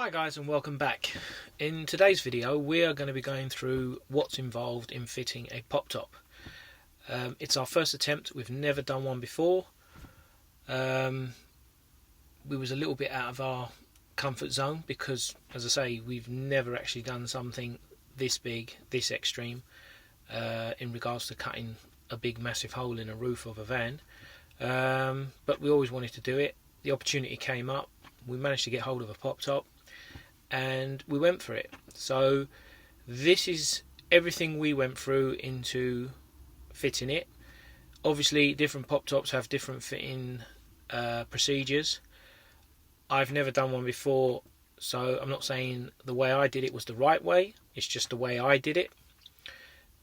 Hi guys and welcome back. In today's video we are going to be going through what's involved in fitting a pop top. It's our first attempt, we've never done one before. We was a little bit out of our comfort zone because, as I say, we've never actually done something this big, this extreme, in regards to cutting a big massive hole in a roof of a van. But we always wanted to do it. The opportunity came up, we managed to get hold of a pop top and we went for it. So this is everything we went through into fitting it. Obviously different pop tops have different fitting procedures. I've never done one before, so I'm not saying the way I did it was the right way, it's just the way I did it.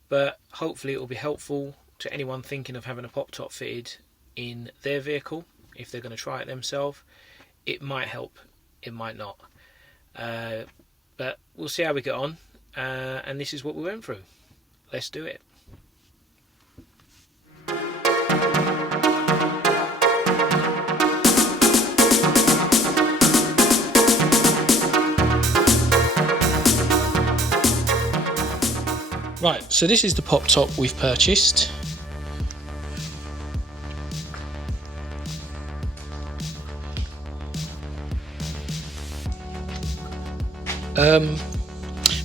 But hopefully it will be helpful to anyone thinking of having a pop top fitted in their vehicle. If they're going to try it themselves, it might help, it might not. But we'll see how we get on, and this is what we went through. Let's do it. Right, so this is the pop top we've purchased.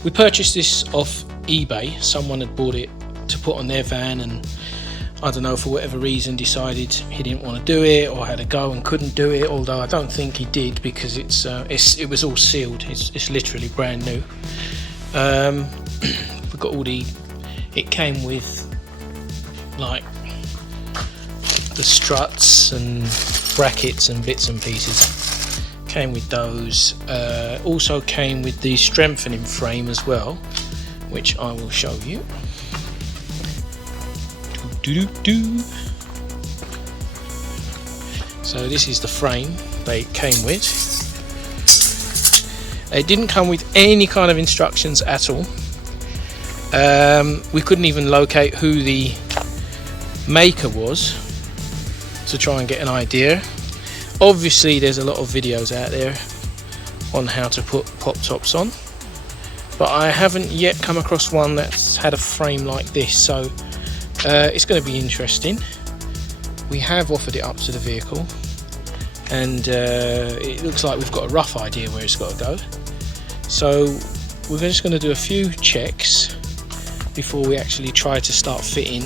We purchased this off eBay. Someone had bought it to put on their van, and I don't know, for whatever reason decided he didn't want to do it or had a go and couldn't do it, although I don't think he did because it was all sealed. It's literally brand new. We got all it came with like the struts and brackets and bits and pieces. Came with those. Also came with the strengthening frame as well, which I will show you. So this is the frame they came with. It didn't come with any kind of instructions at all. We couldn't even locate who the maker was to try and get an idea. Obviously there's a lot of videos out there on how to put pop tops on, but I haven't yet come across one that's had a frame like this, so it's going to be interesting. We have offered it up to the vehicle, and it looks like we've got a rough idea where it's got to go. So we're just going to do a few checks before we actually try to start fitting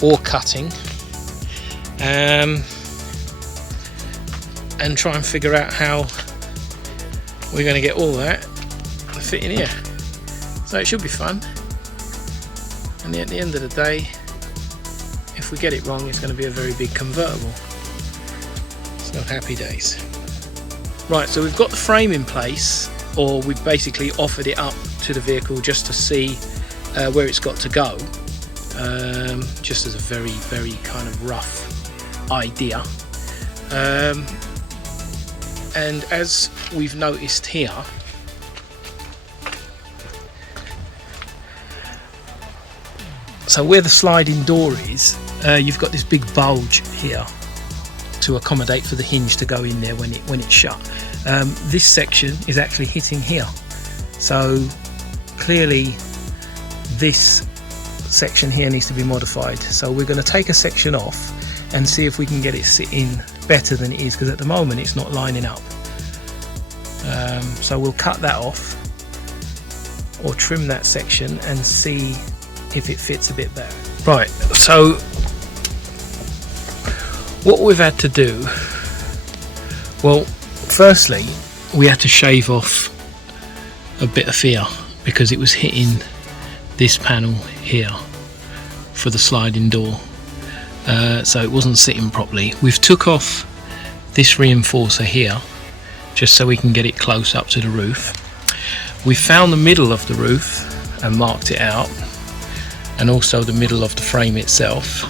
or cutting, and try and figure out how we're going to get all that fit in here. So it should be fun, and at the end of the day, if we get it wrong, it's going to be a very big convertible. So happy days. Right, so we've got the frame in place, or we've basically offered it up to the vehicle just to see where it's got to go, just as a very, very kind of rough idea. And as we've noticed here, so where the sliding door is, you've got this big bulge here to accommodate for the hinge to go in there when it's shut. This section is actually hitting here, so clearly this section here needs to be modified. So we're going to take a section off and see if we can get it sitting better than it is, because at the moment it's not lining up. So we'll cut that off or trim that section and see if it fits a bit better. Right, so what we've had to do, well, firstly we had to shave off a bit of here because it was hitting this panel here for the sliding door. So it wasn't sitting properly. We've took off this reinforcer here just so we can get it close up to the roof. We found the middle of the roof and marked it out, and also the middle of the frame itself.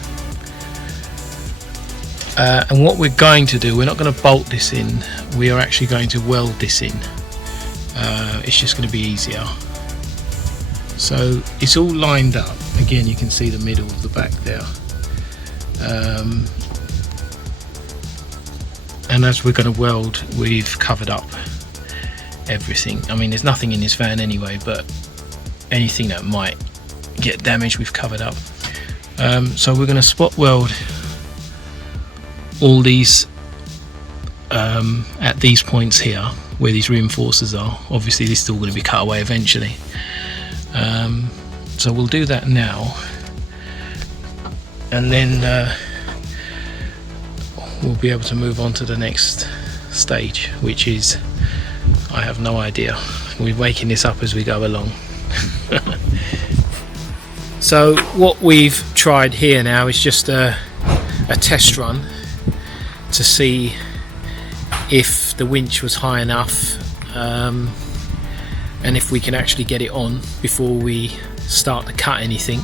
And what we're going to do, we're not going to bolt this in, we are actually going to weld this in. It's just going to be easier. So it's all lined up. Again, you can see the middle of the back there. And as we're going to weld, we've covered up everything. I mean, there's nothing in this van anyway, but anything that might get damaged we've covered up. So we're going to spot weld all these at these points here where these reinforcers are. Obviously this is all going to be cut away eventually, so we'll do that now, and then we'll be able to move on to the next stage, which is, I have no idea. We're making this up as we go along. So what we've tried here now is just a test run to see if the winch was high enough, and if we can actually get it on before we start to cut anything.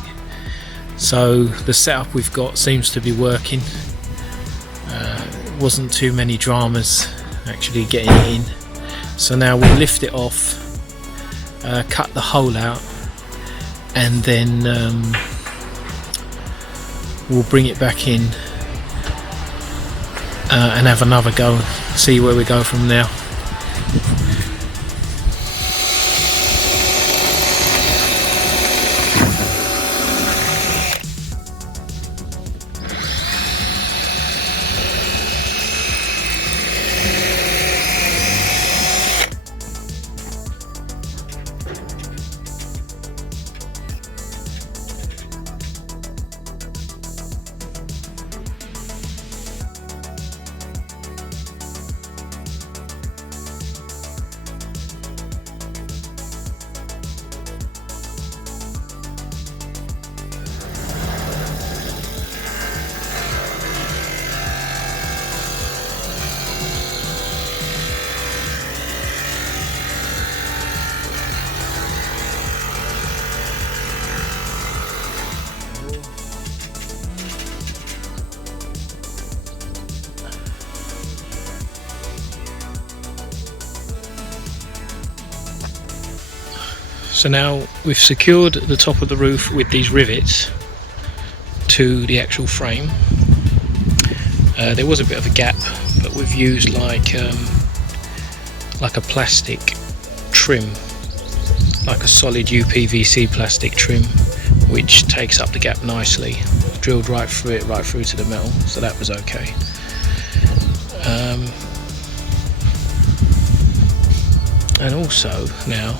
So the setup we've got seems to be working. Wasn't too many dramas actually getting it in. So now we'll lift it off, cut the hole out, and then we'll bring it back in and have another go, see where we go from there. So now we've secured the top of the roof with these rivets to the actual frame. There was a bit of a gap, but we've used like a plastic trim, like a solid UPVC plastic trim, which takes up the gap nicely. Drilled right through it, right through to the metal, so that was okay. And also now,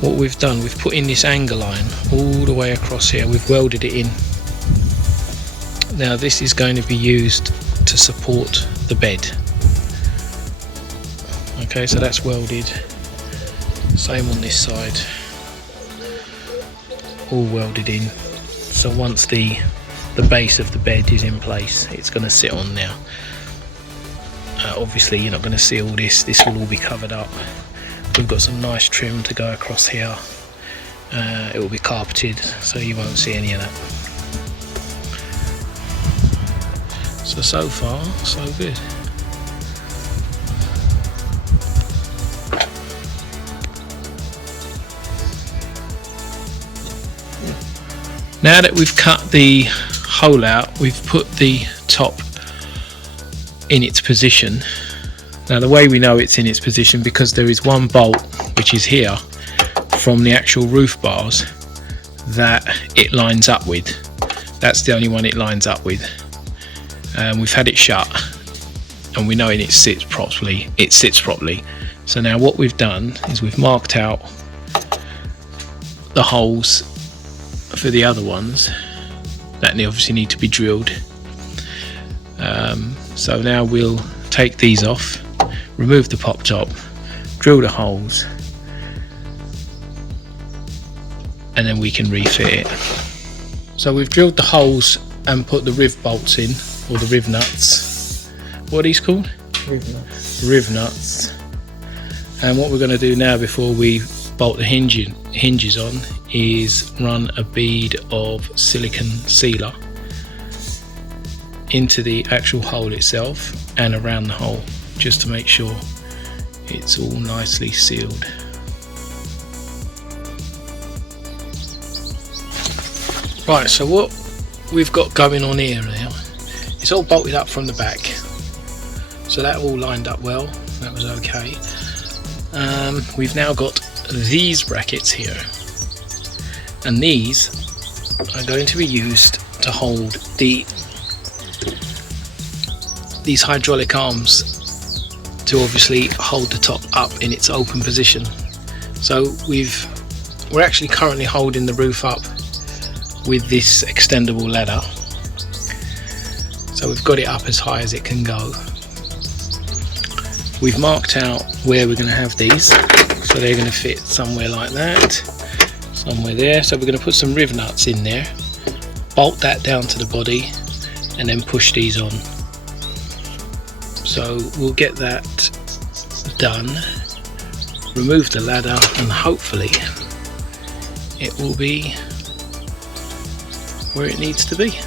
what we've done, we've put in this angle line all the way across here. We've welded it in. Now this is going to be used to support the bed. Okay, so that's welded. Same on this side. All welded in. So once the base of the bed is in place, it's going to sit on now. Obviously you're not going to see all this. This will all be covered up. We've got some nice trim to go across here. It will be carpeted, so you won't see any of that. So far, so good. Now that we've cut the hole out, we've put the top in its position. Now the way we know it's in its position, because there is one bolt which is here from the actual roof bars that it lines up with. That's the only one it lines up with. We've had it shut and we know it sits properly. It sits properly. So now what we've done is we've marked out the holes for the other ones that obviously need to be drilled. So now we'll take these off, remove the pop top, drill the holes, and then we can refit it. So we've drilled the holes and put the riv bolts in, or the riv nuts. What are these called? Riv nuts. Riv nuts. And what we're going to do now before we bolt the hinges on is run a bead of silicone sealer into the actual hole itself and around the hole, just to make sure it's all nicely sealed. Right, so what we've got going on here now, it's all bolted up from the back, so that all lined up well, that was okay. we've now got these brackets here, and these are going to be used to hold these hydraulic arms to obviously hold the top up in its open position. So we're actually currently holding the roof up with this extendable ladder. So we've got it up as high as it can go. We've marked out where we're going to have these, so they're going to fit somewhere like that, somewhere there. So we're going to put some riv nuts in there, bolt that down to the body, and then push these on. So we'll get that done, remove the ladder, and hopefully it will be where it needs to be.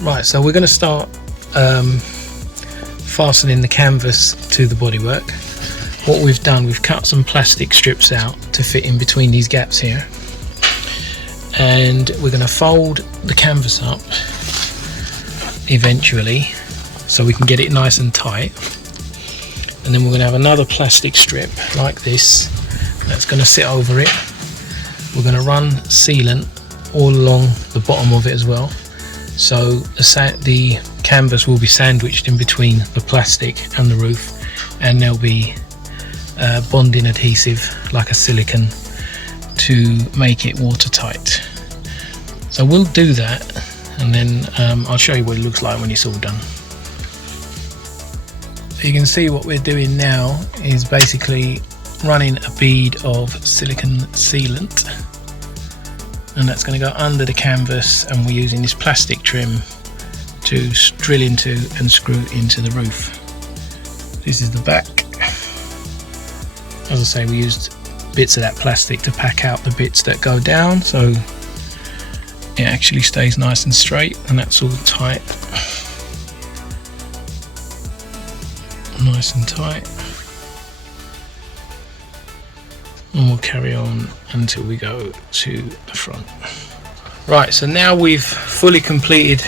Right, so we're going to start fastening the canvas to the bodywork. What we've done, we've cut some plastic strips out to fit in between these gaps here, and we're going to fold the canvas up eventually so we can get it nice and tight, and then we're going to have another plastic strip like this that's going to sit over it. We're going to run sealant all along the bottom of it as well, so the canvas will be sandwiched in between the plastic and the roof, and there'll be bonding adhesive like a silicone to make it watertight. So we'll do that, and then I'll show you what it looks like when it's all done. You can see what we're doing now is basically running a bead of silicone sealant, and that's going to go under the canvas, and we're using this plastic trim to drill into and screw into the roof. This is the back. As I say, we used bits of that plastic to pack out the bits that go down, so it actually stays nice and straight, and that's all tight, nice and tight. and we'll carry on until we go to the front. Right, so now we've fully completed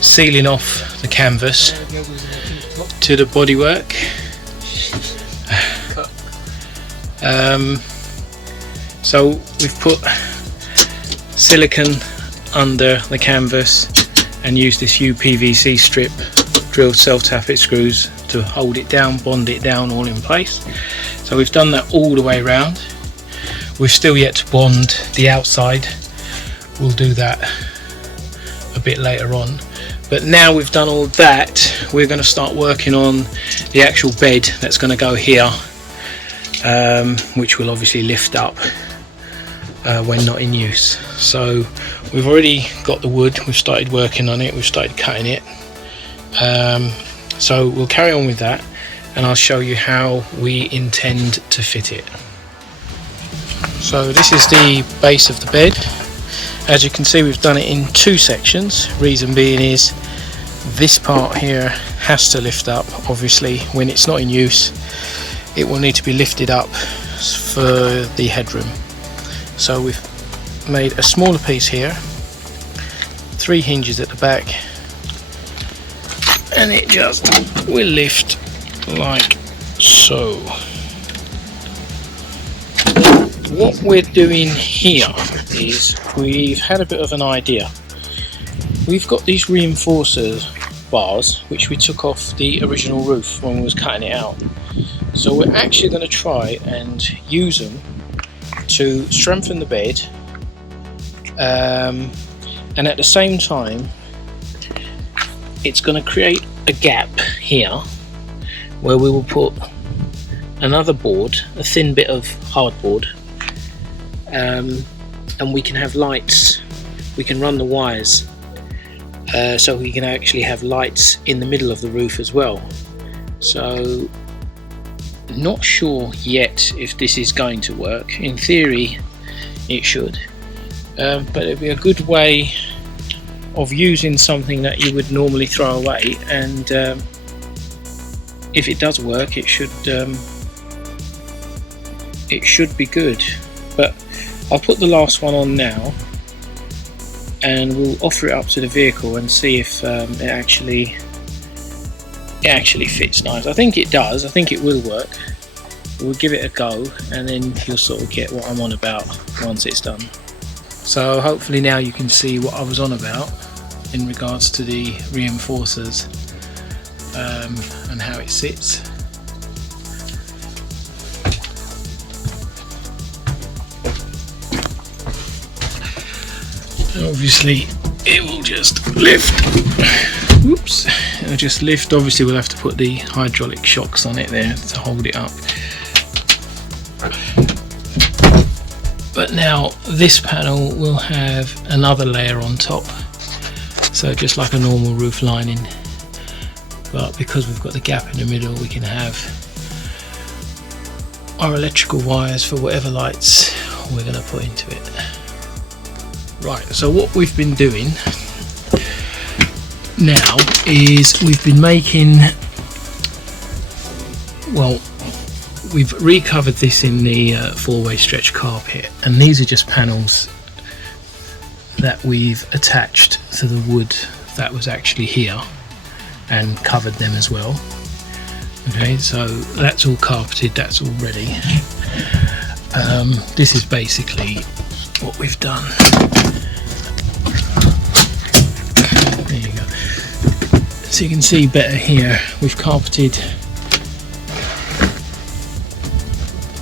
sealing off the canvas to the bodywork. So we've put silicone under the canvas and used this UPVC strip, drilled self-tappet screws to hold it down, bond it down all in place. So we've done that all the way around. We've still yet to bond the outside. We'll do that a bit later on. But now we've done all that, we're going to start working on the actual bed that's going to go here, which will obviously lift up when not in use. So we've already got the wood, we've started working on it, we've started cutting it. So we'll carry on with that and I'll show you how we intend to fit it. So this is the base of the bed. As you can see, we've done it in two sections. Reason being is this part here has to lift up. Obviously when it's not in use it will need to be lifted up for the headroom. So we've made a smaller piece here, 3 hinges at the back, and it just will lift like so. What we're doing here is we've had a bit of an idea. We've got these reinforcer bars which we took off the original roof when we was cutting it out. So we're actually going to try and use them to strengthen the bed, and at the same time it's going to create a gap here where we will put another board, a thin bit of hardboard, and we can have lights. We can run the wires so we can actually have lights in the middle of the roof as well. So not sure yet if this is going to work. In theory it should, but it'd be a good way of using something that you would normally throw away, and if it does work it should be good. But I'll put the last one on now and we'll offer it up to the vehicle and see if it actually fits nice. I think it does. I think it will work. We'll give it a go and then you'll sort of get what I'm on about once it's done. So hopefully now you can see what I was on about in regards to the reinforcers and how it sits. Obviously it will just lift. Whoops, it'll just lift. Obviously we'll have to put the hydraulic shocks on it there to hold it up. But now this panel will have another layer on top, so just like a normal roof lining, but because we've got the gap in the middle we can have our electrical wires for whatever lights we're going to put into it. Right, so what we've been doing now is we've been making, well, we've recovered this in the 4-way stretch carpet, and these are just panels that we've attached to the wood that was actually here and covered them as well. Okay, so that's all carpeted, that's all ready. This is basically what we've done. There you go. So you can see better here, we've carpeted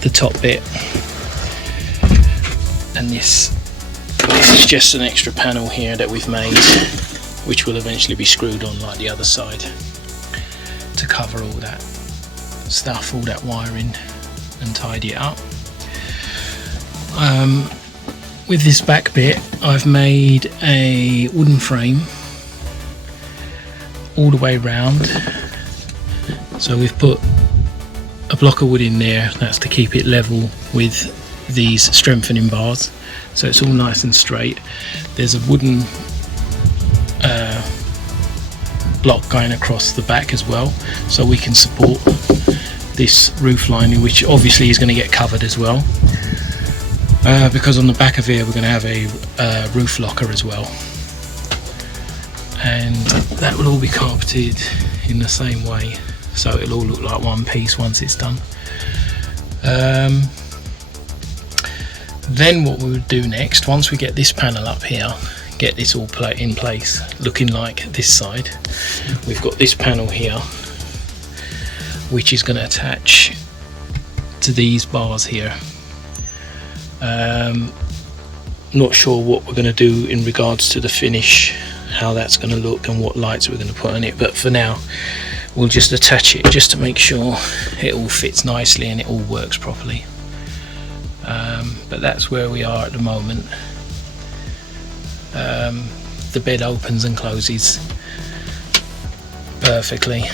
the top bit, and this is just an extra panel here that we've made, which will eventually be screwed on like the other side to cover all that stuff, all that wiring, and tidy it up. With this back bit I've made a wooden frame all the way round, so we've put a block of wood in there, that's to keep it level with these strengthening bars, so it's all nice and straight. There's a wooden block going across the back as well, so we can support this roof lining, which obviously is going to get covered as well, because on the back of here we're going to have a roof locker as well, and that will all be carpeted in the same way, so it'll all look like one piece once it's done. Then what we would do next, once we get this panel up here, get this all in place, looking like this side, we've got this panel here which is going to attach to these bars here. Not sure what we're going to do in regards to the finish, how that's going to look and what lights we're going to put on it, but for now we'll just attach it just to make sure it all fits nicely and it all works properly. But that's where we are at the moment. The bed opens and closes perfectly.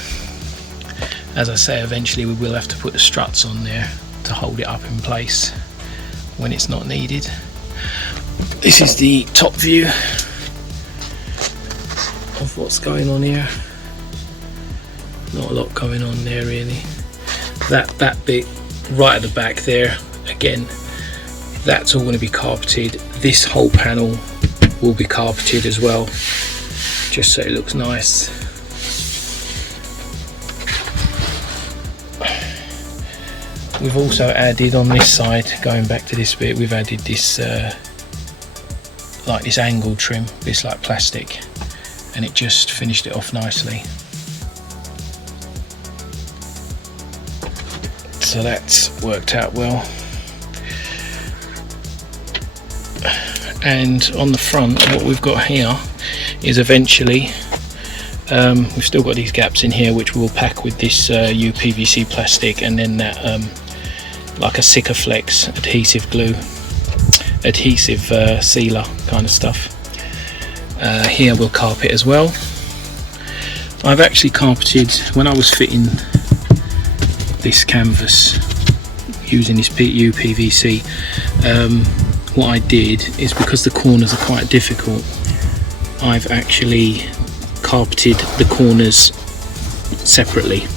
As I say, eventually we will have to put the struts on there to hold it up in place when it's not needed. This is the top view of what's going on here. Not a lot going on there really. That bit right at the back there, again, that's all going to be carpeted. This whole panel will be carpeted as well, just so it looks nice. We've also added on this side, going back to this bit, we've added this like this angle trim, this like plastic, and it just finished it off nicely. So that's worked out well. And on the front, what we've got here is eventually, we've still got these gaps in here which we'll pack with this UPVC plastic, and then that like a Sikaflex adhesive glue, adhesive sealer kind of stuff. Here we'll carpet as well. I've actually carpeted, when I was fitting this canvas using this UPVC, what I did is, because the corners are quite difficult, I've actually carpeted the corners separately,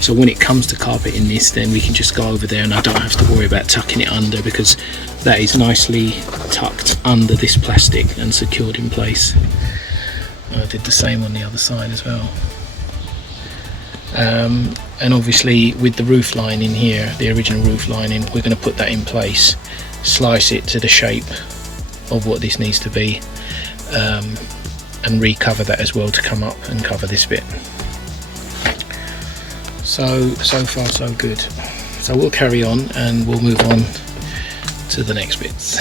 so when it comes to carpeting this, then we can just go over there and I don't have to worry about tucking it under, because that is nicely tucked under this plastic and secured in place. I did the same on the other side as well. And obviously with the roof lining here, the original roof lining, we're going to put that in place, slice it to the shape of what this needs to be, and recover that as well to come up and cover this bit. So far so good. So we'll carry on and we'll move on to the next bits.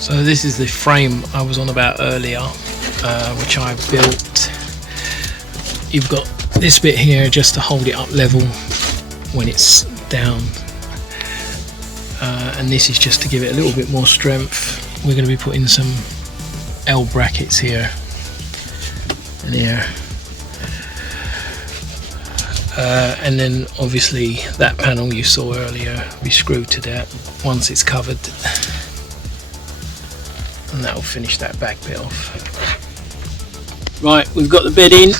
So this is the frame I was on about earlier, which I built. You've got this bit here just to hold it up level when it's down, and this is just to give it a little bit more strength. We're going to be putting some L brackets here and here, and then obviously that panel you saw earlier, we screwed to that once it's covered, and that will finish that back bit off. Right, we've got the bed in.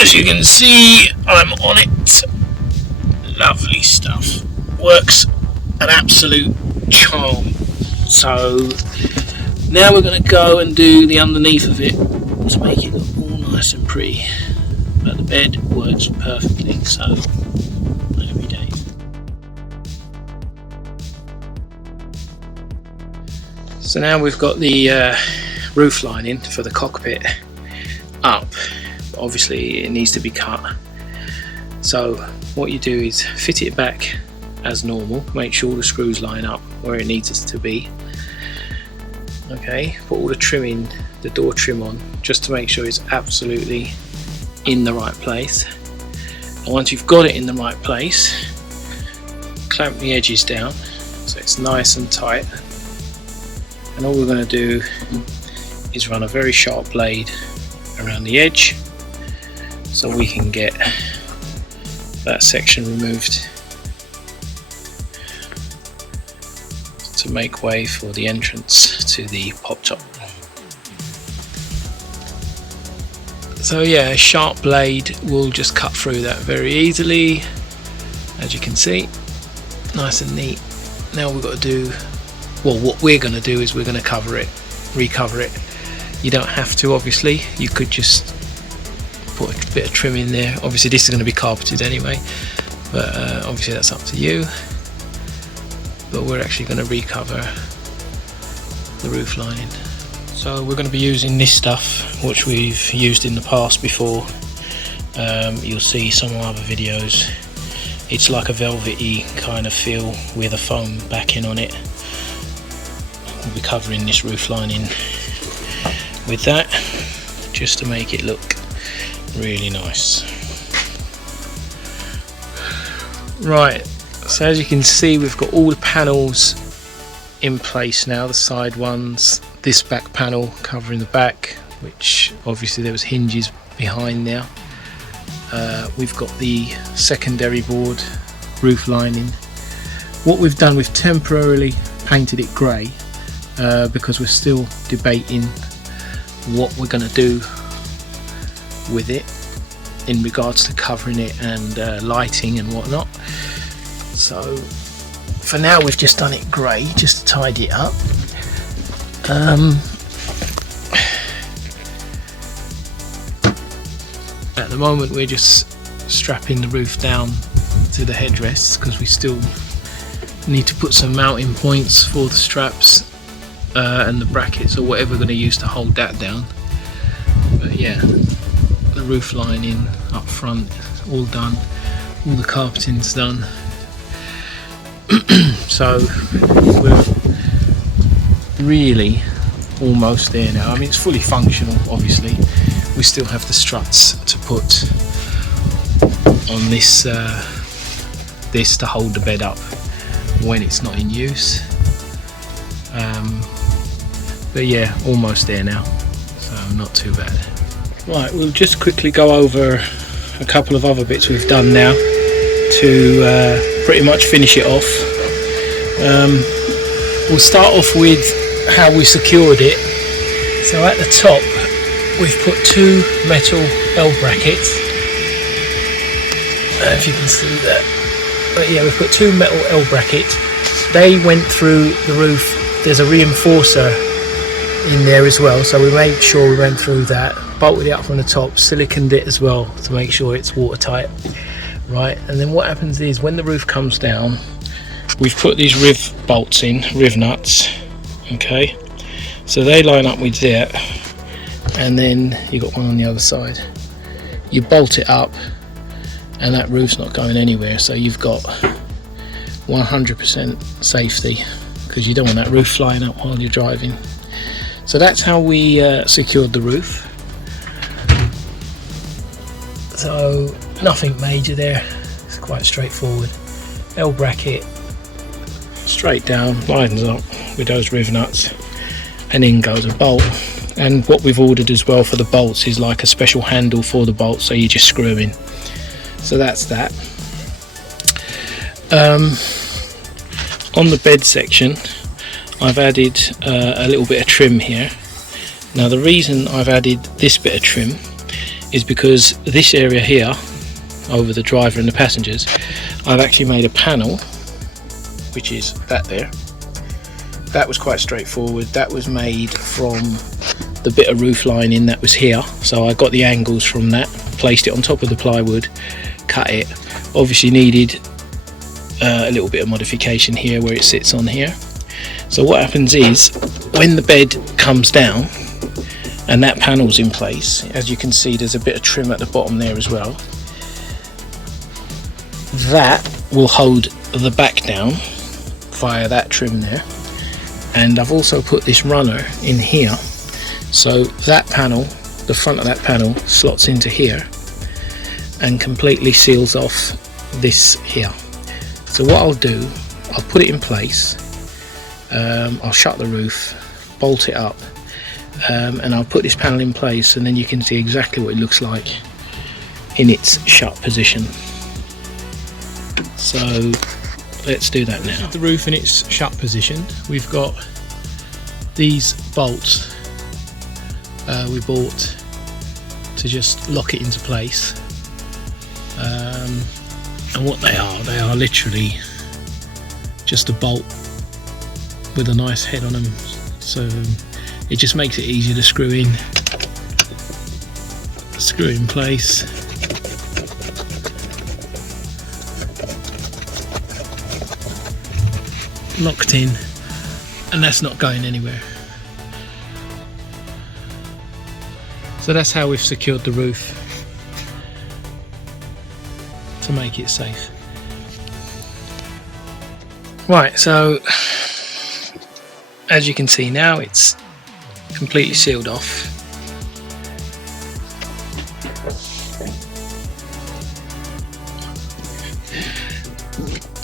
As you can see, I'm on it. Lovely stuff. Works an absolute charm. So now we're going to go and do the underneath of it to make it look all nice and pretty. But the bed works perfectly, so happy days. So now we've got the roof lining for the cockpit up. Obviously it needs to be cut. So what you do is fit it back as normal, make sure the screws line up where it needs it to be, Okay, put all the trimming, the door trim on, just to make sure it's absolutely in the right place. And once you've got it in the right place, clamp the edges down so it's nice and tight. And all we're going to do is run a very sharp blade around the edge so we can get that section removed to make way for the entrance to the pop top. So yeah, a sharp blade will just cut through that very easily, as you can see, nice and neat. Now we've got to do, well, what we're going to do is we're going to cover it, recover it. You don't have to, obviously, you could just put a bit of trim in there. Obviously this is going to be carpeted anyway, but obviously that's up to you. But we're actually going to recover the roof lining. So we're going to be using this stuff which we've used in the past before. You'll see some of our other videos. It's like a velvety kind of feel with a foam backing on it. We'll be covering this roof lining with that just to make it look really nice. Right, so as you can see, we've got all the panels in place now, the side ones, this back panel covering the back, which obviously there was hinges behind now. We've got the secondary board roof lining. What we've done, we've temporarily painted it grey because we're still debating what we're going to do with it in regards to covering it and lighting and whatnot. So for now we've just done it grey just to tidy it up. At the moment we're just strapping the roof down to the headrests because we still need to put some mounting points for the straps and the brackets or whatever we're going to use to hold that down. But yeah, the roof lining up front all done, all the carpeting's done. So we're really almost there now. I mean, it's fully functional, obviously. We still have the struts to put on this this to hold the bed up when it's not in use. But yeah, almost there now, so not too bad. Right, we'll just quickly go over a couple of other bits we've done now to pretty much finish it off. We'll start off with how we secured it. So at the top we've put two metal L brackets. I don't know if you can see that, but yeah, we've put two metal L brackets. They went through the roof. There's a reinforcer in there as well, so we made sure we went through that, bolted it up from the top, siliconed it as well to make sure it's watertight. Right, and then what happens is when the roof comes down, we've put these riv bolts in, riv nuts, okay, so they line up with that, and then you've got one on the other side. You bolt it up and that roof's not going anywhere, so you've got 100% safety because you don't want that roof flying up while you're driving. So that's how we secured the roof. So nothing major there, it's quite straightforward. L bracket straight down, lines up with those riv nuts, and in goes a bolt. And what we've ordered as well for the bolts is like a special handle for the bolt, so you just screw in. So that's that. On the bed section I've added a little bit of trim here. Now the reason I've added this bit of trim is because this area here over the driver and the passengers, I've actually made a panel, which is that there. That was quite straightforward. That was made from the bit of roof lining that was here, so I got the angles from that, placed it on top of the plywood, cut it. Obviously needed a little bit of modification here where it sits on here. So what happens is when the bed comes down and that panel's in place, as you can see there's a bit of trim at the bottom there as well, that will hold the back down via that trim there, and I've also put this runner in here, so that panel, the front of that panel, slots into here and completely seals off this here. So what I'll do, I'll put it in place, I'll shut the roof, bolt it up, and I'll put this panel in place, and then you can see exactly what it looks like in its shut position. So let's do that now. The roof in its shut position, we've got these bolts we bought to just lock it into place, and what they are literally just a bolt with a nice head on them, so it just makes it easier to screw in place. Locked in, and that's not going anywhere. So that's how we've secured the roof to make it safe. Right, so as you can see now, it's completely sealed off.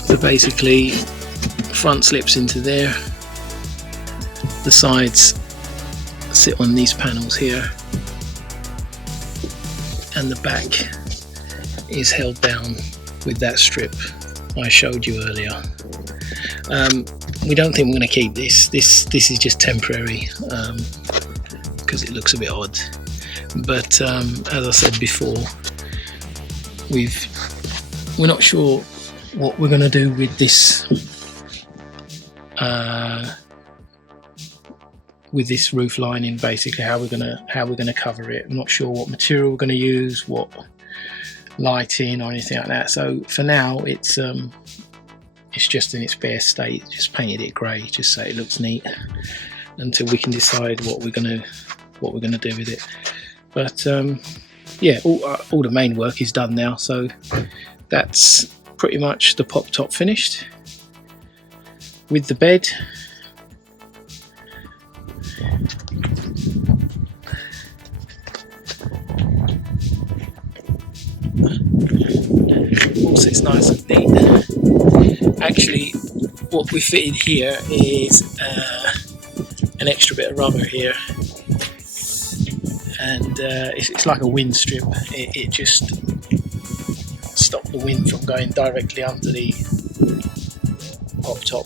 So basically, front slips into there, the sides sit on these panels here, and the back is held down with that strip I showed you earlier. We don't think we're going to keep this. This is just temporary because it looks a bit odd. But as I said before, we're not sure what we're going to do with this roof lining. Basically, how we're gonna cover it. I'm not sure what material we're going to use, what lighting or anything like that. So for now, it's just in its bare state. Just painted it grey, just so it looks neat, until we can decide what we're gonna do with it. But yeah, all the main work is done now, so that's pretty much the pop top finished with the bed. Also, it's nice and neat. Actually, what we fitted here is an extra bit of rubber here, and it's like a wind strip. It just stops the wind from going directly under the pop top,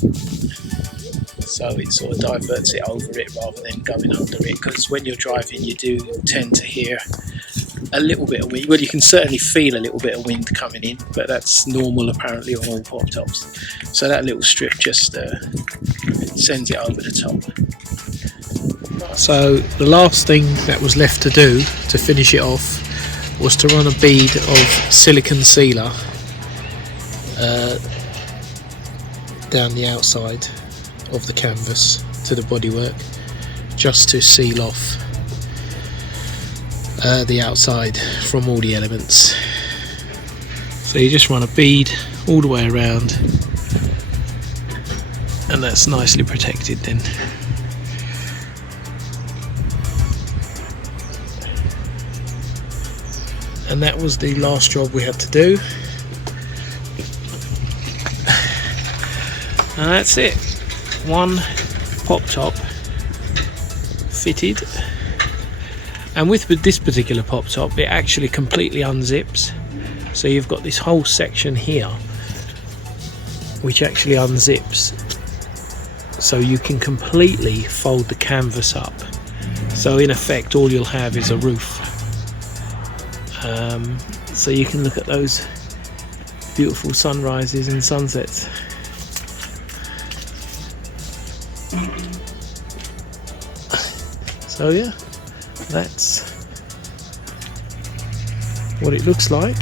so it sort of diverts it over it rather than going under it, because when you're driving you do tend to hear a little bit of wind. Well, you can certainly feel a little bit of wind coming in, but that's normal apparently on all pop tops. So that little strip just sends it over the top. So the last thing that was left to do to finish it off was to run a bead of silicone sealer down the outside of the canvas to the bodywork, just to seal off the outside from all the elements. So you just run a bead all the way around, and that's nicely protected then. And that was the last job we had to do, and that's it. One pop top fitted. And with this particular pop top, it actually completely unzips. So you've got this whole section here which actually unzips, so you can completely fold the canvas up. So in effect, all you'll have is a roof. So you can look at those beautiful sunrises and sunsets. So yeah, that's what it looks like,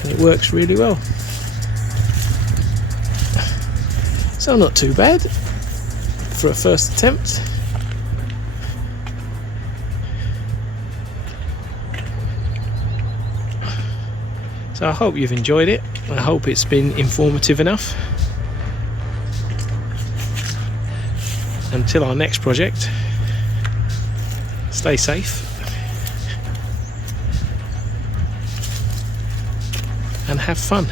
and it works really well. So not too bad for a first attempt. So I hope you've enjoyed it. I hope it's been informative enough. until our next project, stay safe and have fun.